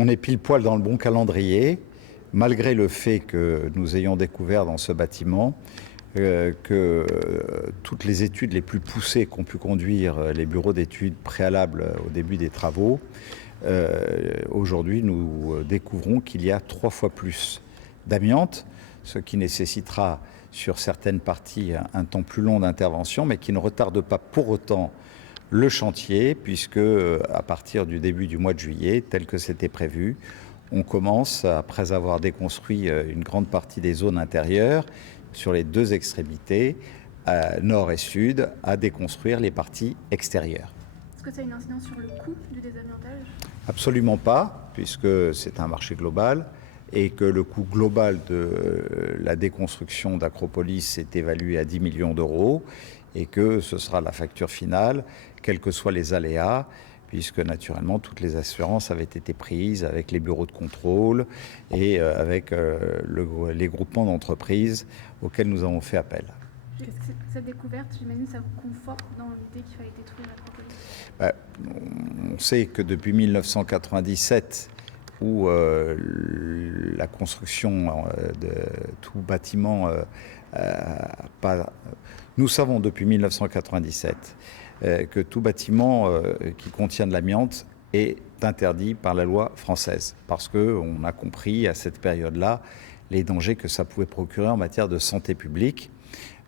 On est pile poil dans le bon calendrier, malgré le fait que nous ayons découvert dans ce bâtiment que toutes les études les plus poussées qu'ont pu conduire les bureaux d'études préalables au début des travaux, aujourd'hui nous découvrons qu'il y a 3 fois plus d'amiante, ce qui nécessitera sur certaines parties un temps plus long d'intervention, mais qui ne retarde pas pour autant le chantier, puisque à partir du début du mois de juillet, tel que c'était prévu, on commence, après avoir déconstruit une grande partie des zones intérieures, sur les 2 extrémités, nord et sud, à déconstruire les parties extérieures. Est-ce que ça a une incidence sur le coût du désamiantage ? Absolument pas, puisque c'est un marché global et que le coût global de la déconstruction d'Acropolis est évalué à 10 millions d'euros et que ce sera la facture finale, quels que soient les aléas, puisque naturellement toutes les assurances avaient été prises avec les bureaux de contrôle et avec les groupements d'entreprises auxquels nous avons fait appel. Cette découverte, j'imagine, ça vous conforte dans l'idée qu'il fallait détruire l'Acropolis ? On sait que depuis 1997, où la construction de tout bâtiment, nous savons depuis 1997 que tout bâtiment qui contient de l'amiante est interdit par la loi française, parce qu'on a compris à cette période-là les dangers que ça pouvait procurer en matière de santé publique.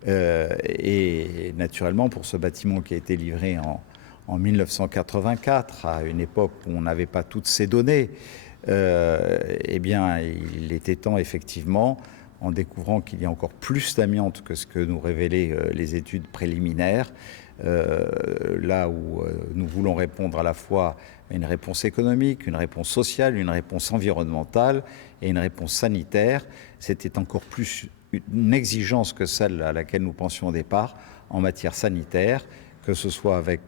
Et naturellement, pour ce bâtiment qui a été livré en 1984, à une époque où on n'avait pas toutes ces données, eh bien, il était temps, effectivement, en découvrant qu'il y a encore plus d'amiante que ce que nous révélaient les études préliminaires, là où nous voulons répondre à la fois à une réponse économique, une réponse sociale, une réponse environnementale et une réponse sanitaire, c'était encore plus une exigence que celle à laquelle nous pensions au départ en matière sanitaire, que ce soit avec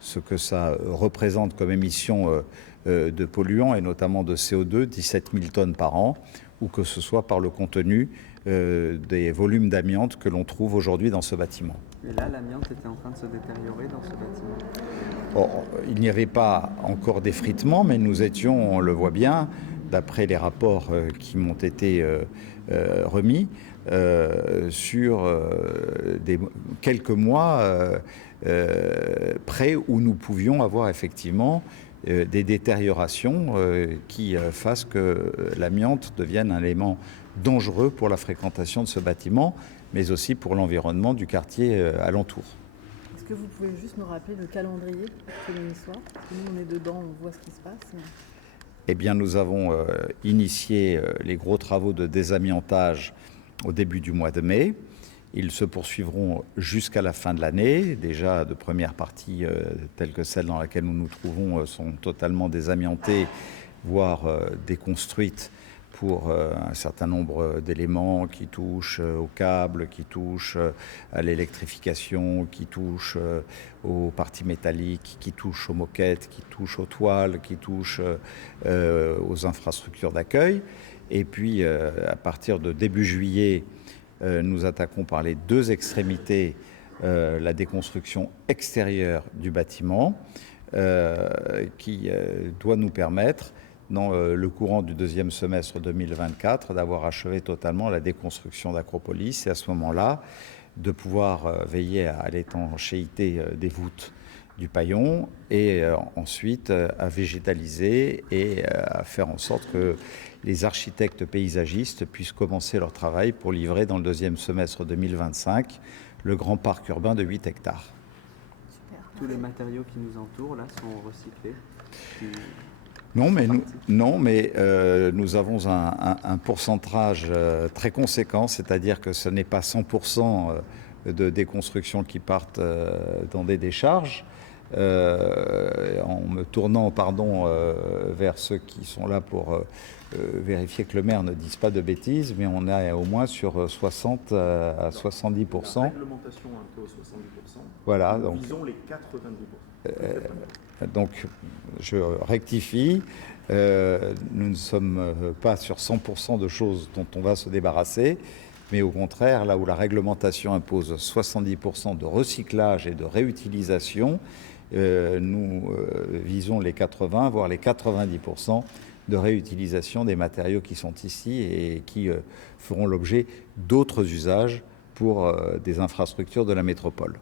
ce que ça représente comme émission de polluants et notamment de CO2, 17 000 tonnes par an, ou que ce soit par le contenu des volumes d'amiante que l'on trouve aujourd'hui dans ce bâtiment. Et là, l'amiante était en train de se détériorer dans ce bâtiment. Bon, il n'y avait pas encore d'effritement, mais nous étions, on le voit bien, d'après les rapports qui m'ont été remis, sur quelques mois près où nous pouvions avoir effectivement des détériorations qui fassent que l'amiante devienne un élément dangereux pour la fréquentation de ce bâtiment, mais aussi pour l'environnement du quartier alentour. Est-ce que vous pouvez juste nous rappeler le calendrier de l'histoire ? Parce que nous, on est dedans, on voit ce qui se passe. Eh bien, nous avons initié les gros travaux de désamiantage au début du mois de mai. Ils se poursuivront jusqu'à la fin de l'année. Déjà, de premières parties telles que celle dans laquelle nous nous trouvons sont totalement désamiantées, voire déconstruites pour un certain nombre d'éléments qui touchent aux câbles, qui touchent à l'électrification, qui touchent aux parties métalliques, qui touchent aux moquettes, qui touchent aux toiles, qui touchent aux infrastructures d'accueil. Et puis, à partir de début juillet, nous attaquons par les 2 extrémités la déconstruction extérieure du bâtiment qui doit nous permettre, dans le courant du 2e semestre 2024, d'avoir achevé totalement la déconstruction d'Acropolis et à ce moment-là, de pouvoir veiller à l'étanchéité des voûtes du paillon et ensuite à végétaliser et à faire en sorte que les architectes paysagistes puissent commencer leur travail pour livrer dans le 2e semestre 2025 le grand parc urbain de 8 hectares. Super. Tous les matériaux qui nous entourent là sont recyclés. Non, mais nous avons un pourcentage très conséquent, c'est-à-dire que ce n'est pas 100% de déconstruction qui partent dans des décharges. En me tournant vers ceux qui sont là pour vérifier que le maire ne dise pas de bêtises, mais on est au moins sur 60 à 70%. La réglementation un peu aux 70%. Voilà, nous donc visons les 90%. Donc, je rectifie, nous ne sommes pas sur 100% de choses dont on va se débarrasser, mais au contraire, là où la réglementation impose 70% de recyclage et de réutilisation, nous visons les 80, voire les 90% de réutilisation des matériaux qui sont ici et qui feront l'objet d'autres usages pour des infrastructures de la métropole.